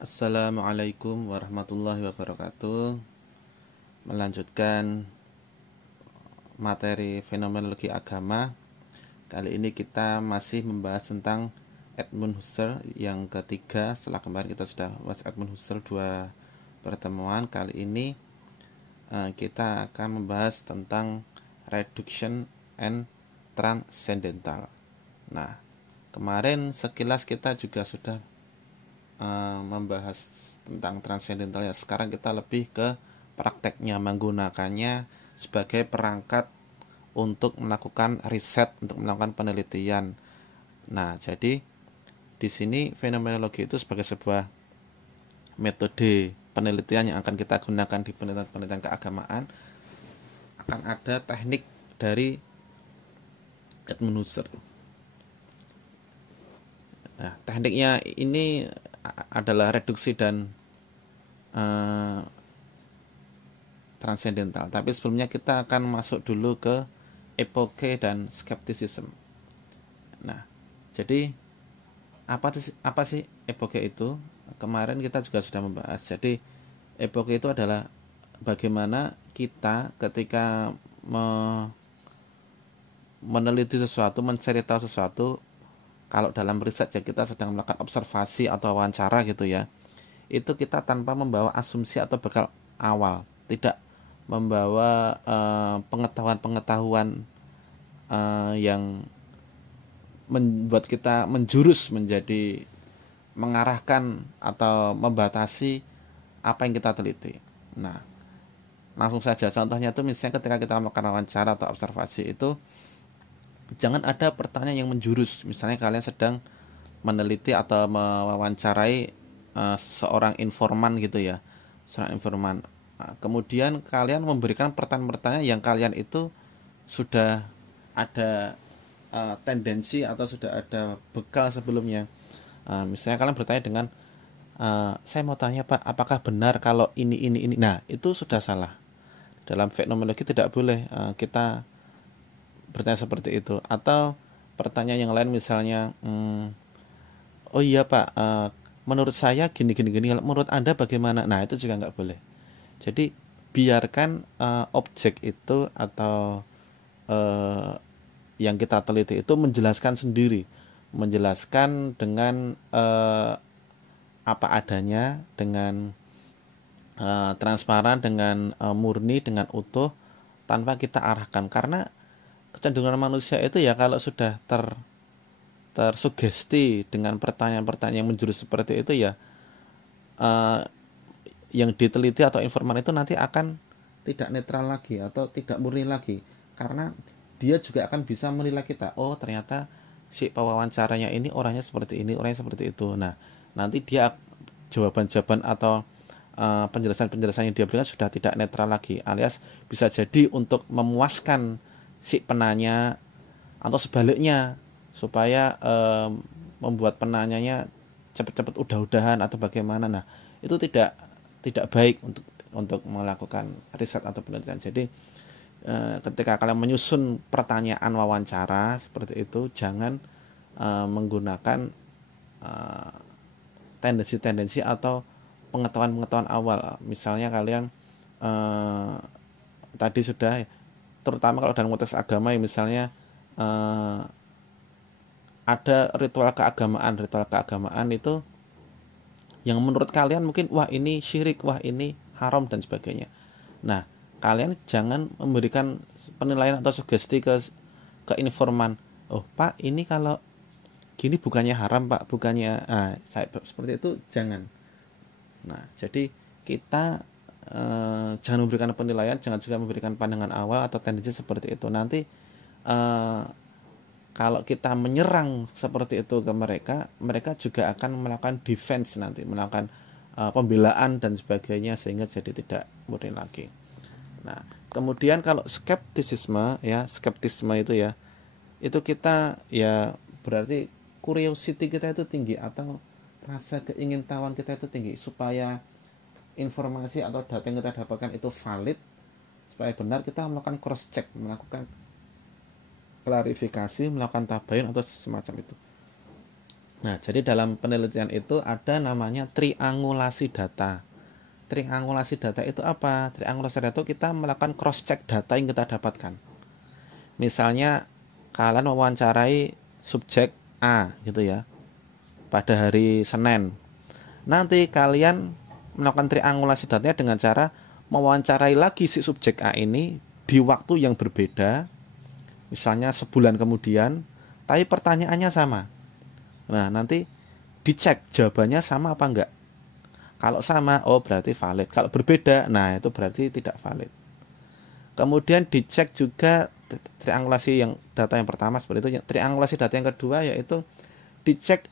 Assalamualaikum warahmatullahi wabarakatuh. Melanjutkan materi fenomenologi agama. Kali ini kita masih membahas tentang Edmund Husserl yang ketiga. Setelah kemarin kita sudah bahas Edmund Husserl 2 pertemuan. Kali ini kita akan membahas tentang reduction and transcendental. Nah, kemarin sekilas kita juga sudah membahas tentang transcendental ya. Sekarang kita lebih ke prakteknya, menggunakannya sebagai perangkat untuk melakukan riset, untuk melakukan penelitian. Nah, jadi di sini fenomenologi itu sebagai sebuah metode penelitian yang akan kita gunakan di penelitian keagamaan. Akan ada teknik dari Edmund Husserl. Nah, tekniknya ini adalah reduksi dan transcendental. Tapi sebelumnya kita akan masuk dulu ke epoke dan skeptisisme. Nah, jadi apa sih epoke itu? Kemarin kita juga sudah membahas. Jadi epoke itu adalah bagaimana kita ketika meneliti sesuatu, mencari tahu sesuatu. Kalau dalam riset ya kita sedang melakukan observasi atau wawancara gitu ya, itu kita tanpa membawa asumsi atau bekal awal, tidak membawa pengetahuan-pengetahuan yang membuat kita menjurus menjadi mengarahkan atau membatasi apa yang kita teliti. Nah, langsung saja contohnya itu misalnya ketika kita melakukan wawancara atau observasi itu jangan ada pertanyaan yang menjurus. Misalnya kalian sedang meneliti atau mewawancarai seorang informan gitu ya, seorang informan. Nah, kemudian kalian memberikan pertanyaan-pertanyaan yang kalian itu sudah ada tendensi atau sudah ada bekal sebelumnya. Misalnya kalian bertanya dengan saya mau tanya Pak, apakah benar kalau ini. Nah, itu sudah salah. Dalam fenomenologi tidak boleh kita bertanya seperti itu. Atau pertanyaan yang lain misalnya, oh iya Pak, menurut saya gini, menurut Anda bagaimana? Nah, itu juga nggak boleh. Jadi biarkan objek itu atau yang kita teliti itu menjelaskan sendiri, menjelaskan dengan apa adanya, dengan transparan, dengan murni, dengan utuh, tanpa kita arahkan. Karena kecenderungan manusia itu ya kalau sudah tersugesti dengan pertanyaan-pertanyaan yang menjurus seperti itu ya, yang diteliti atau informan itu nanti akan tidak netral lagi atau tidak murni lagi, karena dia juga akan bisa menilai kita. Oh, ternyata si pewawancaranya ini orangnya seperti ini, orangnya seperti itu. Nah, nanti dia jawaban-jawaban atau penjelasan-penjelasan yang dia berikan sudah tidak netral lagi, alias bisa jadi untuk memuaskan si penanya atau sebaliknya supaya membuat penanyanya cepat-cepat udah-udahan atau bagaimana. Nah, itu tidak baik untuk melakukan riset atau penelitian. Jadi ketika kalian menyusun pertanyaan wawancara seperti itu, jangan menggunakan tendensi-tendensi atau pengetahuan-pengetahuan awal. Misalnya kalian tadi sudah, terutama kalau dalam konteks agama ya, misalnya ada ritual keagamaan itu yang menurut kalian mungkin wah ini syirik, wah ini haram dan sebagainya. Nah, kalian jangan memberikan penilaian atau sugesti ke informan. Oh Pak, ini kalau gini bukannya haram Pak, bukannya seperti itu, jangan. Nah, jadi kita jangan memberikan penilaian, jangan juga memberikan pandangan awal atau tendensi seperti itu. Nanti kalau kita menyerang seperti itu ke mereka juga akan melakukan defense nanti, melakukan pembelaan dan sebagainya, sehingga jadi tidak murni lagi. Nah, kemudian kalau skeptisisme itu ya, itu kita ya berarti curiosity kita itu tinggi atau rasa keingintahuan kita itu tinggi supaya informasi atau data yang kita dapatkan itu valid, supaya benar kita melakukan cross check, melakukan klarifikasi, melakukan tabayun atau semacam itu. Nah, jadi dalam penelitian itu ada namanya triangulasi data. Triangulasi data itu apa? Triangulasi data itu kita melakukan cross check data yang kita dapatkan. Misalnya kalian mewawancarai subjek A gitu ya pada hari Senin. Nanti kalian melakukan triangulasi datanya dengan cara mewawancarai lagi si subjek A ini di waktu yang berbeda, misalnya sebulan kemudian, tapi pertanyaannya sama. Nah, nanti dicek jawabannya sama apa enggak. Kalau sama, oh berarti valid. Kalau berbeda, nah itu berarti tidak valid. Kemudian dicek juga triangulasi yang data yang pertama seperti itu. Triangulasi data yang kedua yaitu dicek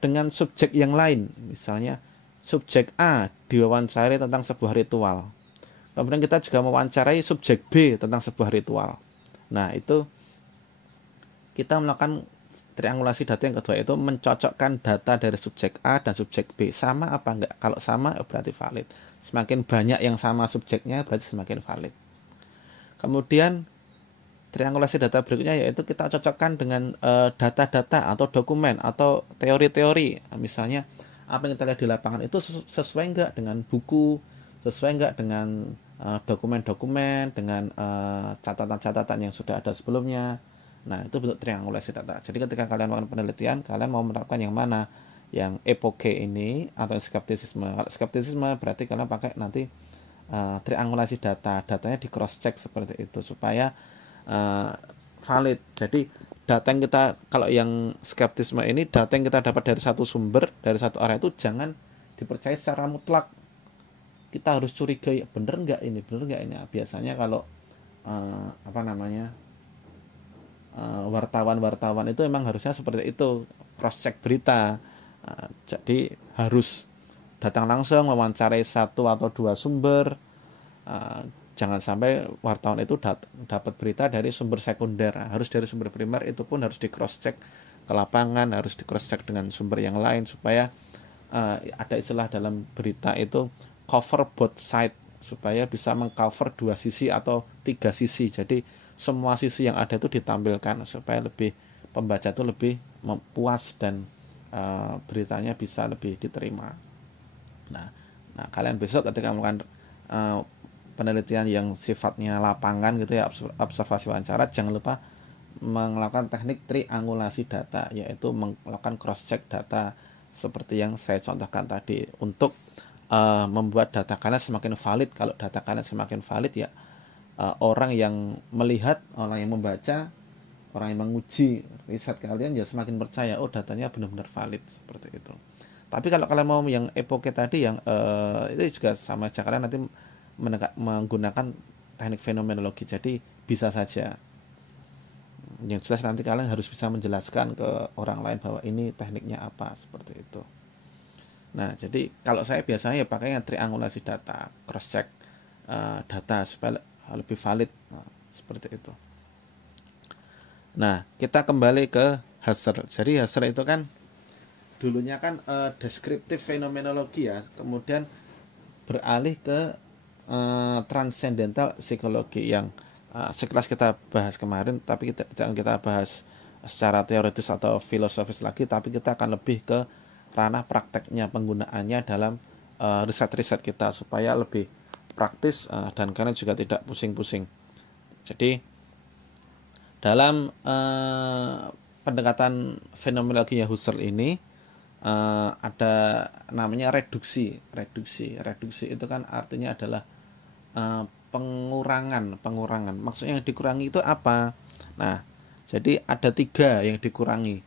dengan subjek yang lain. Misalnya subjek A diwawancarai tentang sebuah ritual. Kemudian kita juga mewawancarai subjek B tentang sebuah ritual. Nah, itu kita melakukan triangulasi data yang kedua itu mencocokkan data dari subjek A dan subjek B sama apa enggak. Kalau sama berarti valid. Semakin banyak yang sama subjeknya berarti semakin valid. Kemudian triangulasi data berikutnya yaitu kita cocokkan dengan data-data atau dokumen atau teori-teori. Misalnya apa yang kita lihat di lapangan itu sesuai enggak dengan buku, sesuai enggak dengan dokumen-dokumen, dengan catatan-catatan yang sudah ada sebelumnya. Nah, itu bentuk triangulasi data. Jadi ketika kalian melakukan penelitian, kalian mau menerapkan yang mana? Yang epoke ini atau skeptisisme. Kalau skeptisisme berarti kalian pakai nanti triangulasi data. Datanya di cross check seperti itu supaya valid. Jadi data yang kita, kalau yang skeptisisme ini, data yang kita dapat dari satu sumber, dari satu area itu jangan dipercaya secara mutlak. Kita harus curigai, bener nggak ini, bener nggak ini. Biasanya kalau wartawan-wartawan itu memang harusnya seperti itu, cross check berita. Jadi harus datang langsung mewawancarai satu atau dua sumber. Jangan sampai wartawan itu dapat berita dari sumber sekunder. Harus dari sumber primer, itu pun harus di cross check ke lapangan, harus di cross check dengan sumber yang lain supaya ada istilah dalam berita itu cover both side, supaya bisa mengcover dua sisi atau tiga sisi. Jadi semua sisi yang ada itu ditampilkan supaya lebih pembaca itu lebih puas dan beritanya bisa lebih diterima. Nah, kalian besok ketika melakukan penelitian yang sifatnya lapangan gitu ya, observasi wawancara, jangan lupa melakukan teknik triangulasi data, yaitu melakukan cross check data seperti yang saya contohkan tadi untuk membuat data kalian semakin valid. Kalau data kalian semakin valid ya orang yang melihat, orang yang membaca, orang yang menguji riset kalian ya semakin percaya, oh datanya benar-benar valid seperti itu. Tapi kalau kalian mau yang epoke tadi yang itu juga sama aja, kalian nanti menggunakan teknik fenomenologi. Jadi bisa saja, yang jelas nanti kalian harus bisa menjelaskan ke orang lain bahwa ini tekniknya apa, seperti itu. Nah, jadi kalau saya biasanya ya pakainya triangulasi data, cross check data supaya lebih valid, seperti itu. Nah, kita kembali ke Husserl. Jadi Husserl itu kan dulunya kan deskriptif fenomenologi ya, kemudian beralih ke transcendental psikologi yang sekelas kita bahas kemarin, tapi jangan kita bahas secara teoritis atau filosofis lagi, tapi kita akan lebih ke ranah prakteknya, penggunaannya dalam riset-riset kita supaya lebih praktis dan kalian juga tidak pusing-pusing. Jadi dalam pendekatan fenomenologinya Husserl ini ada namanya reduksi. Reduksi itu kan artinya adalah pengurangan. Maksudnya yang dikurangi itu apa? Nah, jadi ada 3 yang dikurangi.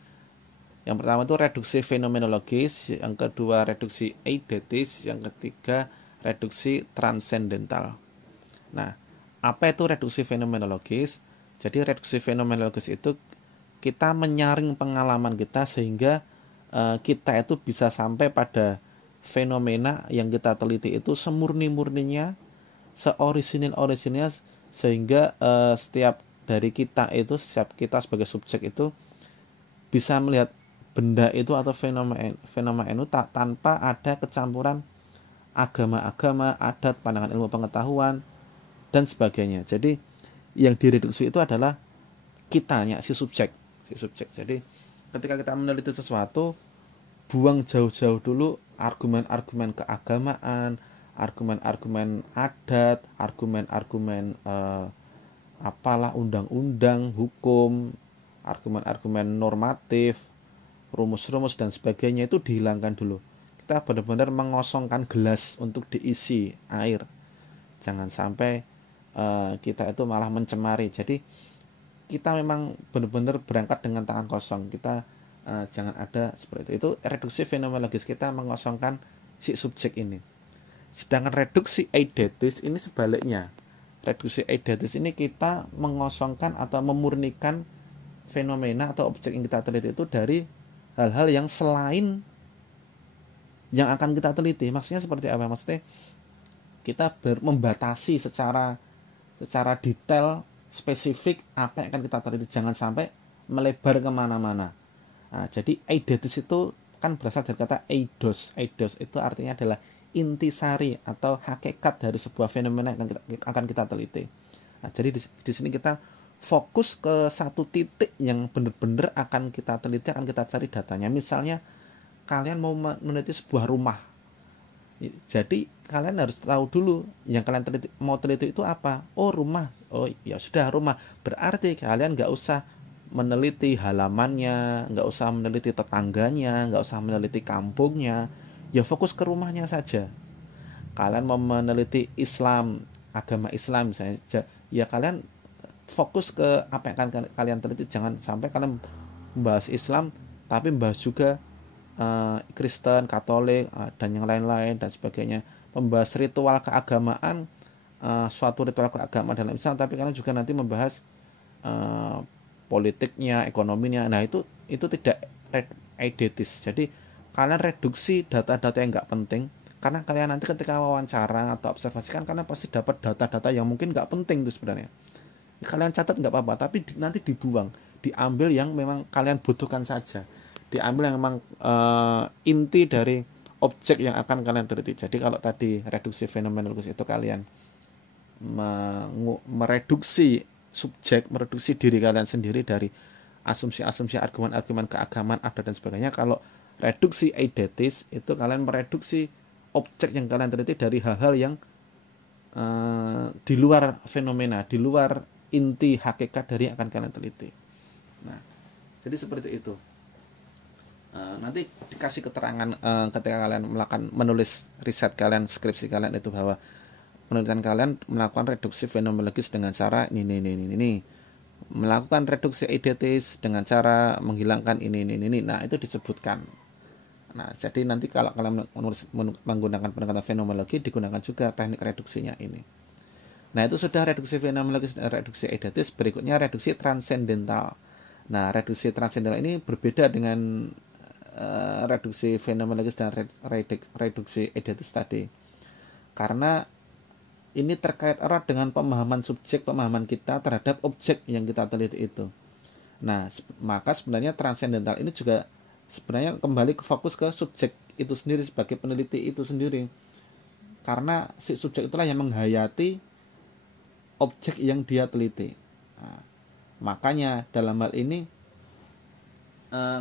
Yang pertama itu reduksi fenomenologis, yang kedua reduksi eidetis, yang ketiga reduksi transcendental. Nah, apa itu reduksi fenomenologis? Jadi reduksi fenomenologis itu kita menyaring pengalaman kita sehingga kita itu bisa sampai pada fenomena yang kita teliti itu semurni-murninya, seorisinil-orisinilnya, sehingga setiap dari kita itu, setiap kita sebagai subjek itu bisa melihat benda itu atau fenomena itu tanpa ada kecampuran agama-agama, adat, pandangan ilmu pengetahuan, dan sebagainya. Jadi yang direduksi itu adalah kitanya, si subjek. Jadi ketika kita meneliti sesuatu, buang jauh-jauh dulu argumen-argumen keagamaan, argumen-argumen adat, argumen-argumen apalah undang-undang, hukum, argumen-argumen normatif, rumus-rumus dan sebagainya itu dihilangkan dulu. Kita benar-benar mengosongkan gelas untuk diisi air. Jangan sampai kita itu malah mencemari. Jadi kita memang benar-benar berangkat dengan tangan kosong. Kita jangan ada seperti itu. Reduksi fenomenologis kita mengosongkan si subjek ini. Sedangkan reduksi eidetis ini sebaliknya. Reduksi eidetis ini kita mengosongkan atau memurnikan fenomena atau objek yang kita teliti itu dari hal-hal yang selain yang akan kita teliti. Maksudnya seperti apa? Maksudnya kita membatasi secara detail, spesifik apa yang akan kita teliti. Jangan sampai melebar kemana-mana. Nah, jadi eidetis itu kan berasal dari kata eidos. Eidos itu artinya adalah intisari atau hakikat dari sebuah fenomena yang akan kita teliti. Nah, jadi di sini kita fokus ke satu titik yang benar-benar akan kita teliti, akan kita cari datanya. Misalnya kalian mau meneliti sebuah rumah, jadi kalian harus tahu dulu yang kalian mau teliti itu apa. Oh, rumah. Oh ya sudah, rumah. Berarti kalian nggak usah meneliti halamannya, nggak usah meneliti tetangganya, nggak usah meneliti kampungnya, ya fokus ke rumahnya saja. Kalian mau meneliti Islam, agama Islam misalnya, ya kalian fokus ke apa yang akan kalian teliti. Jangan sampai kalian membahas Islam tapi membahas juga Kristen, Katolik, dan yang lain-lain dan sebagainya. Membahas ritual keagamaan, suatu ritual keagamaan dalam Islam, tapi kalian juga nanti membahas politiknya, ekonominya. Nah, itu tidak eidetis. Jadi kalian reduksi data-data yang nggak penting, karena kalian nanti ketika wawancara atau observasi kan kalian pasti dapat data-data yang mungkin nggak penting itu sebenarnya. Kalian catat nggak apa-apa, tapi nanti dibuang, diambil yang memang kalian butuhkan saja, diambil yang memang inti dari objek yang akan kalian teliti. Jadi kalau tadi reduksi fenomenologis itu kalian mereduksi subjek, mereduksi diri kalian sendiri dari asumsi-asumsi, argumen-argumen keagamaan, adat dan sebagainya. Kalau reduksi eidetis itu kalian mereduksi objek yang kalian teliti dari hal-hal yang di luar fenomena, di luar inti hakikat dari yang akan kalian teliti. Nah, jadi seperti itu. Nanti dikasih keterangan ketika kalian menulis riset kalian, skripsi kalian itu, bahwa penelitian kalian melakukan reduksi fenomenologis dengan cara ini. Melakukan reduksi eidetis dengan cara menghilangkan ini. Nah, itu disebutkan. Nah, jadi nanti kalau kalian menggunakan pendekatan fenomenologi, digunakan juga teknik reduksinya ini. Nah, itu sudah reduksi fenomenologis dan reduksi eidetis. Berikutnya reduksi transendental. Nah, reduksi transendental ini berbeda dengan reduksi fenomenologis dan reduksi eidetis tadi. Karena ini terkait erat dengan pemahaman subjek, pemahaman kita terhadap objek yang kita teliti itu. Nah, maka sebenarnya transendental ini juga sebenarnya kembali ke fokus ke subjek itu sendiri sebagai peneliti itu sendiri. Karena si subjek itulah yang menghayati objek yang dia teliti. Nah, makanya dalam hal ini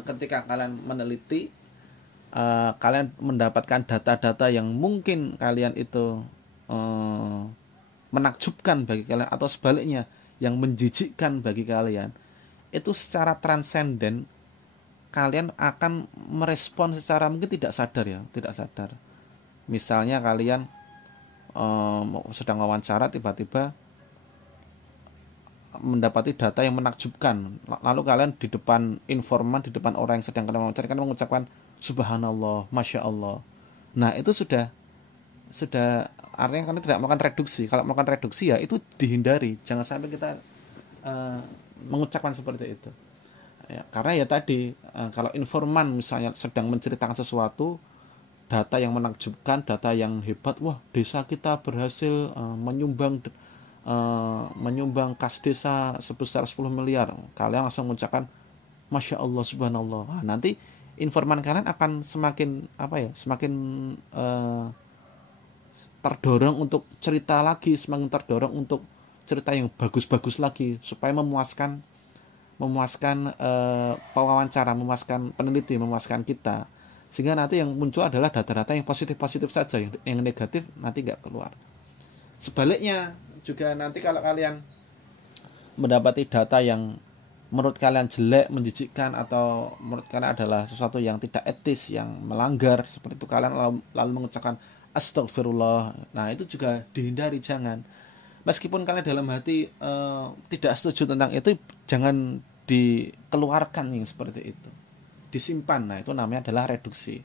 ketika kalian meneliti, kalian mendapatkan data-data yang mungkin kalian itu menakjubkan bagi kalian, atau sebaliknya yang menjijikkan bagi kalian, itu secara transenden kalian akan merespon secara mungkin tidak sadar. Misalnya kalian sedang wawancara, tiba-tiba mendapati data yang menakjubkan, lalu kalian di depan informan, di depan orang yang sedang kalian wawancara, kalian mengucapkan subhanallah, masya Allah. Nah, itu sudah artinya kalian tidak melakukan reduksi. Kalau melakukan reduksi, ya itu dihindari. Jangan sampai kita mengucapkan seperti itu. Ya, karena ya tadi, kalau informan misalnya sedang menceritakan sesuatu, data yang menakjubkan, data yang hebat, wah desa kita berhasil menyumbang kas desa sebesar 10 miliar. Kalian langsung mengucapkan masya Allah, subhanallah. Nah, nanti informan kalian akan semakin terdorong untuk cerita lagi, semakin terdorong untuk cerita yang bagus-bagus lagi, supaya memuaskan pewawancara, memuaskan peneliti, memuaskan kita. sehingga nanti yang muncul adalah data-data yang positif-positif saja, yang negatif nanti nggak keluar. Sebaliknya juga nanti kalau kalian mendapati data yang menurut kalian jelek, menjijikkan, atau menurut kalian adalah sesuatu yang tidak etis, yang melanggar, seperti itu kalian lalu mengucapkan astagfirullah, nah itu juga dihindari, jangan. Meskipun kalian dalam hati tidak setuju tentang itu, jangan dikeluarkan yang seperti itu, disimpan. Nah itu namanya adalah reduksi.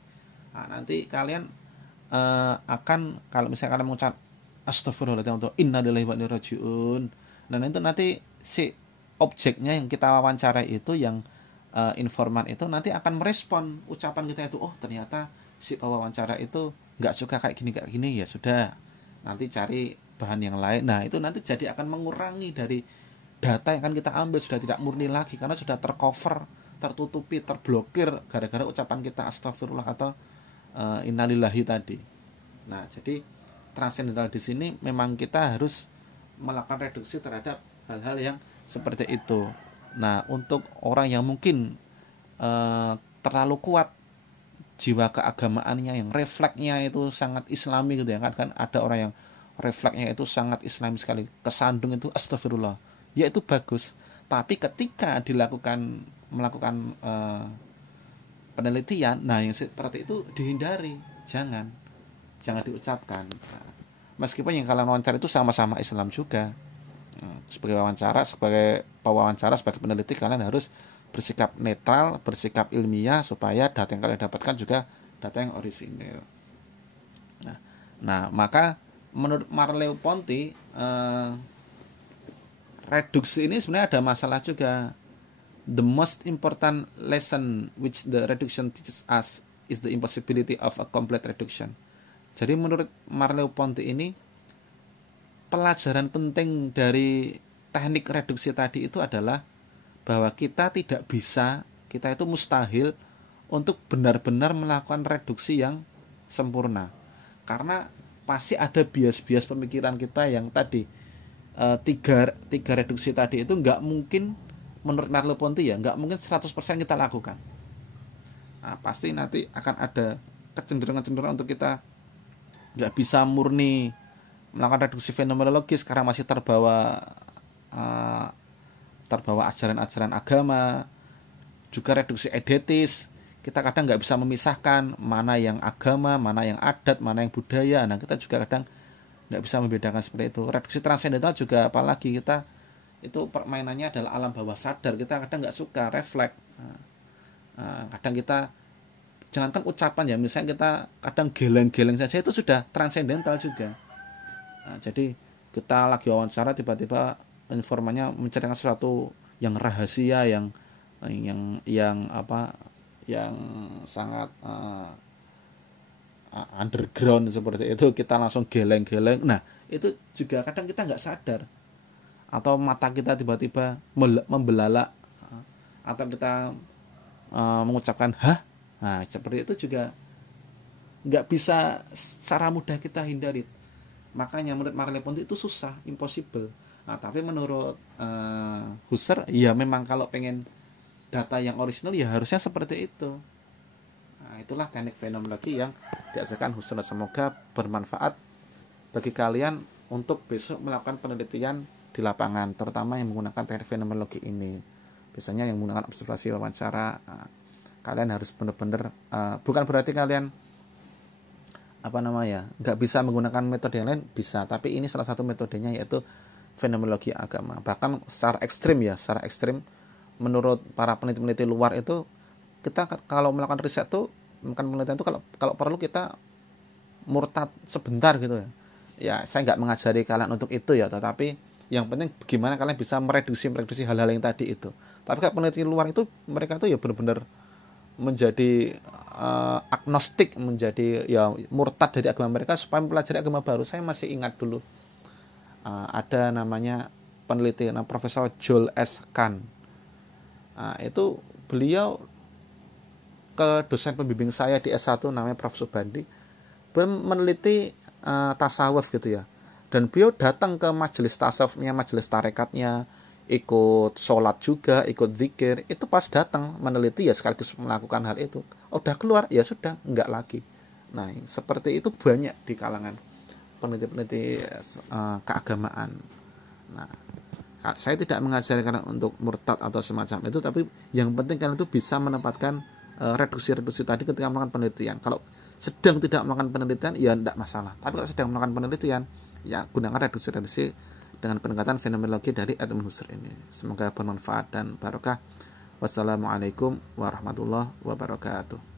Nah, nanti kalian akan, kalau misalnya kalian mengucap astagfirullahaladzim atau innalillahi wa inna ilaihi rajiun, nah itu nanti si objeknya yang kita wawancarai itu, yang informan itu nanti akan merespon ucapan kita itu. Oh ternyata si pewawancara itu nggak suka kayak gini, ya sudah, nanti cari bahan yang lain. Nah itu nanti jadi akan mengurangi dari data yang akan kita ambil, sudah tidak murni lagi karena sudah tercover, tertutupi, terblokir gara-gara ucapan kita astagfirullah atau innalillahi tadi. Nah jadi transendental di sini memang kita harus melakukan reduksi terhadap hal-hal yang seperti itu. Nah untuk orang yang mungkin terlalu kuat jiwa keagamaannya, yang refleksnya itu sangat islami gitu ya, kan ada orang yang refleksnya itu sangat islami sekali, kesandung itu astagfirullah, ya itu bagus. Tapi ketika melakukan penelitian, nah yang seperti itu dihindari, jangan diucapkan. Nah, meskipun yang kalian wawancara itu sama-sama Islam juga, sebagai pewawancara, sebagai peneliti, kalian harus bersikap netral, bersikap ilmiah, supaya data yang kalian dapatkan juga data yang orisinil. Nah maka menurut Merleau-Ponty, reduksi ini sebenarnya ada masalah juga. The most important lesson which the reduction teaches us is the impossibility of a complete reduction. Jadi menurut Merleau-Ponty ini, pelajaran penting dari teknik reduksi tadi itu adalah bahwa kita itu mustahil untuk benar-benar melakukan reduksi yang sempurna, karena pasti ada bias-bias pemikiran kita yang tadi, tiga reduksi tadi itu nggak mungkin, menurut Merleau-Ponty ya, nggak mungkin 100% kita lakukan. Nah, pasti nanti akan ada kecenderungan untuk kita nggak bisa murni melakukan reduksi fenomenologis karena masih terbawa ajaran-ajaran agama. Juga reduksi eidetis, kita kadang nggak bisa memisahkan mana yang agama, mana yang adat, mana yang budaya. Nah kita juga kadang nggak bisa membedakan seperti itu. Reduksi transendental juga, apalagi kita itu permainannya adalah alam bawah sadar, kita kadang nggak suka refleks. Kadang kita, jangankan ucapan ya, misalnya kita kadang geleng-geleng saja itu sudah transendental juga. Nah, jadi kita lagi wawancara, tiba-tiba informannya menceritakan sesuatu yang rahasia, yang sangat underground seperti itu, kita langsung geleng-geleng. Nah itu juga kadang kita nggak sadar, atau mata kita tiba-tiba membelalak, atau kita mengucapkan hah. Nah seperti itu juga nggak bisa secara mudah kita hindari. Makanya menurut Merleau-Ponty itu susah, impossible. Nah tapi menurut Husserl, ya memang kalau pengen data yang orisinal ya harusnya seperti itu. Nah itulah teknik fenomenologi yang diajarkan Husserl. Semoga bermanfaat bagi kalian untuk besok melakukan penelitian di lapangan, terutama yang menggunakan teknik fenomenologi ini. Biasanya yang menggunakan observasi wawancara, kalian harus benar-benar, bukan berarti kalian nggak bisa menggunakan metode yang lain, bisa, tapi ini salah satu metodenya, yaitu fenomenologi agama. Bahkan secara ekstrim menurut para peneliti luar itu, kita kalau melakukan riset itu, melakukan penelitian itu, kalau perlu kita murtad sebentar gitu ya. Ya saya nggak mengajari kalian untuk itu ya, tetapi yang penting bagaimana kalian bisa mereduksi hal-hal yang tadi itu. Tapi kalau peneliti luar itu, mereka tuh ya benar-benar menjadi agnostik, menjadi ya murtad dari agama mereka supaya mempelajari agama baru. Saya masih ingat dulu ada namanya peneliti, Profesor Joel S. Kahn. Itu beliau ke dosen pembimbing saya di S1 namanya Prof. Subandi, meneliti tasawuf gitu ya. Dan beliau datang ke majelis tasawufnya, majelis tarekatnya, ikut sholat juga, ikut zikir, itu pas datang meneliti ya sekaligus melakukan hal itu. Udah keluar ya sudah, enggak lagi. Nah, seperti itu banyak di kalangan peneliti-peneliti keagamaan. Nah, saya tidak mengajarkan untuk murtad atau semacam itu, tapi yang penting kalian itu bisa menempatkan reduksi-reduksi tadi ketika melakukan penelitian. Kalau sedang tidak melakukan penelitian ya tidak masalah, tapi kalau sedang melakukan penelitian ya gunakan reduksi-reduksi dengan pendekatan fenomenologi dari Edmund Husserl ini. Semoga bermanfaat dan barokah. Wassalamualaikum warahmatullahi wabarakatuh.